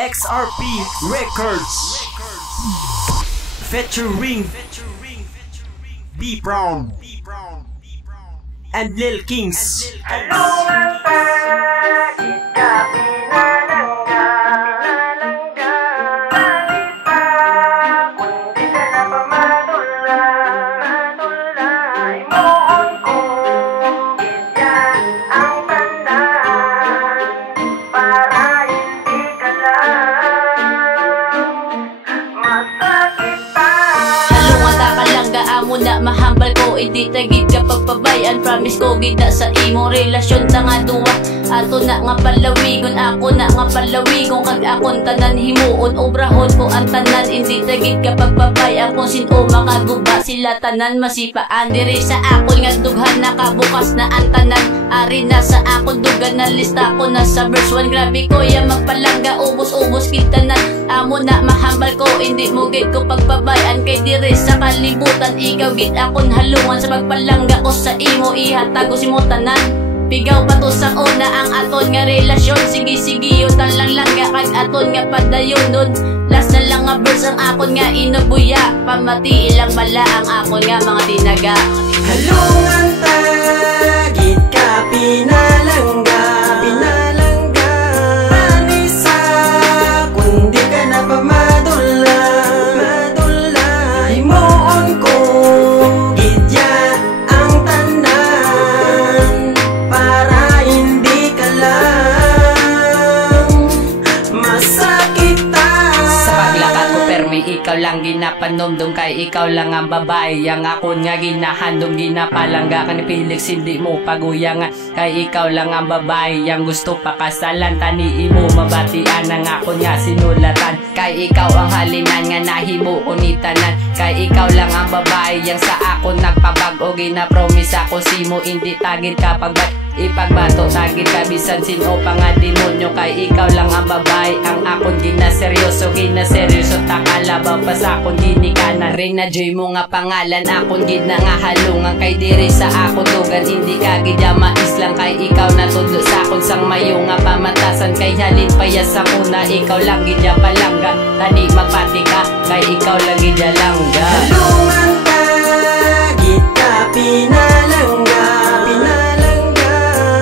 XRP Records featuring B Brown and Lil Kings. Muna mahambal ko, hindi tagit kapag pabayan. Promise ko, gida sa imo relasyon ta nga duwa. Ato na nga palawigon, ako na nga palawigon. Kag akong tanan himuon, obrahon ko ang tanan. Hindi tagit kapag pabayan. Kung sino makaguba, sila tanan masipaan. Diri sa akon nga dughan, nakabukas na ang tanan. Ari na sa akon dugan na lista ko na sa verse 1. Grabe ko ya magpalangga, ubos-ubos kita na. Amo na mahambal ko, hindi mo gid ko pagpabayan. Kay diri sa kalibutan, ikaw gid akon halungan. Sa pagpalangga ko sa imo, ihatag ko si mo tanan. Pigaw pa to sa una ang aton nga relasyon. Sige yun talang langga kag aton nga padayon dun. Last na lang nga verse ang akon nga inabuya. Pamati ilang bala ang akon nga mga tinaga. Halungan ta, gid ka pinalangga. Anisa, kundi ka na pamadula. Himuon ko, gidya ang tanan. Para hindi ka lang masakita. Sa paglakad ko permi, ikaw lang ginapanomdom. Kay ikaw lang ang babae, ang akon nga ginahandom. Ginapalangga ka ni Felix, hindi mo paguyangan. Kay ikaw lang ang babae, ang gusto pakasalan. Tanii mo mabatian ang akon nga sinulatan. Kay ikaw ang halinan nga nahimo ko ni tanan. Kay ikaw lang ang babae, yang sa akon nagpabago. Ginapromise ako simo, hindi tagid kapag ipagbato tagid ka bisan sino pa nga demonyo. Kay ikaw lang ang babae, ang akon ginaseryoso. Ginaseryoso takalabaw pa sa akon ginikanan. Ring na joy mo nga pangalan, akon gid na nga halungan. Kay diri sa akon dugan, hindi ka gid mais lang. Kay ikaw natudlo sa akon sang mayo nga pamatasan. Kay halin payas sa una, ikaw lang gid ya palangga. Tani magpati ka, kay ikaw lang gid ya langga. Halungan ka, gid ka pinalangga.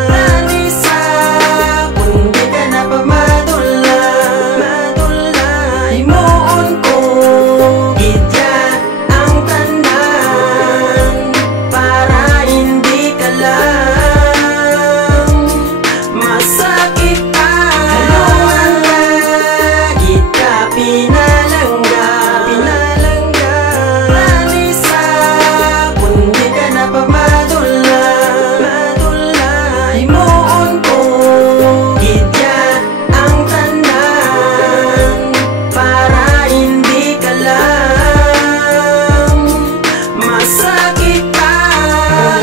Anisa, kundi ka na pamadula. Himuon ko, gidya ang tanan. Para hindi ka lang masakita. Halungan ka, gid ka pinalangga. Anisa, kundi ka na pamadula. Himuon ko, gidya ang tanan. Para hindi ka lang masakita.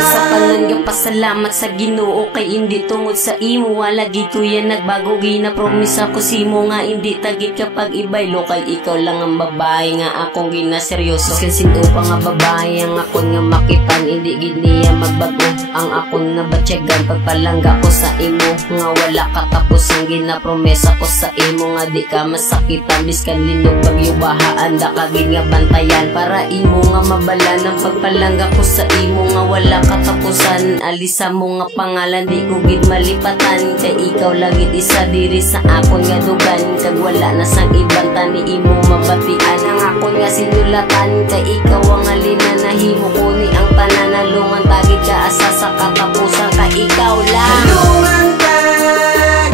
Sa tanan nga pasalamat sa Ginoo. Kay hindi tungod sa imo, wala gito yan nagbago. Ginapromise ako simo nga hindi tagit kapag ibaylo. Kay ikaw lang ang babae nga akong ginaseryoso. Kay sino pa nga babae ang akon nga makipan, hindi gid niya magbago. Ang akon nga batyagan pagpalangga ko sa imo, nga wala katapos ang ginapromesa ko sa imo. Nga di ka masakitan biskan linog pagyubahaan, da ka gid nga bantayan. Para imo nga mabala ng pagpalangga ko sa imo, nga wala katapusan. Alisa mo nga pangalan, di ko gid malipatan. Kay ikaw lang gid isa diri sa akon nga dugan. Kag wala na sang ibang tani imo mabatian ang akon nga sinulatan. Kay ikaw ang halina nahimo ko ni ang pananalungan. Tagid ka asa sa katapusan, kay ikaw lang. Halungan ka,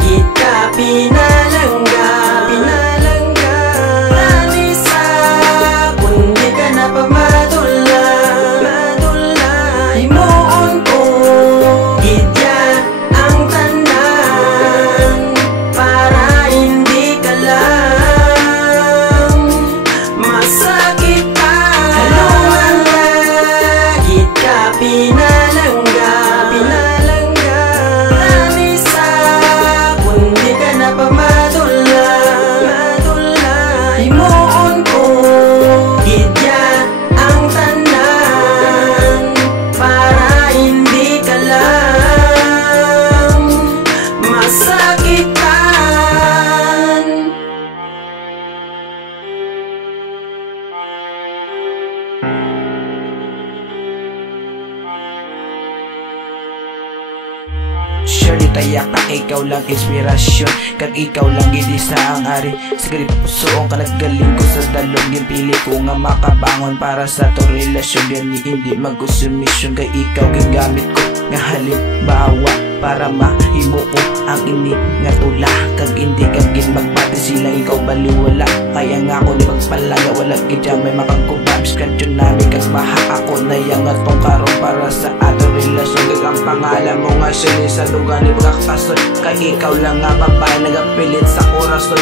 gid ka pinalangga. Anisa, kundi ka na pamadula. Himuon ko, gidya ang tanan. Para hindi ka lang masakita. Halungan ka, gid ka pinalangga. Anisa, kundi ka na pamadula. tayak na ikaw lang inspirasyon, kag ikaw lang gidi sa ang ari sa suong ka naggaling ko sa dalong yung pili ko nga makabangon para sa to relasyon gani hindi mag-usumisyon kay ikaw gigamit ko nga halimbawa para mahimo ko ang ini nga tula kag hindi kag gin magpati sila ikaw baliwala kaya nga ako ni pagpalaga wala gidya may makagkubabs kanyon namin kag maha ako na yang atong karon para sa ato relasyon kag ang pangalan mo nga siya sa lugar ni pagkakasoy kay ikaw lang nga babae nagapilit sa orason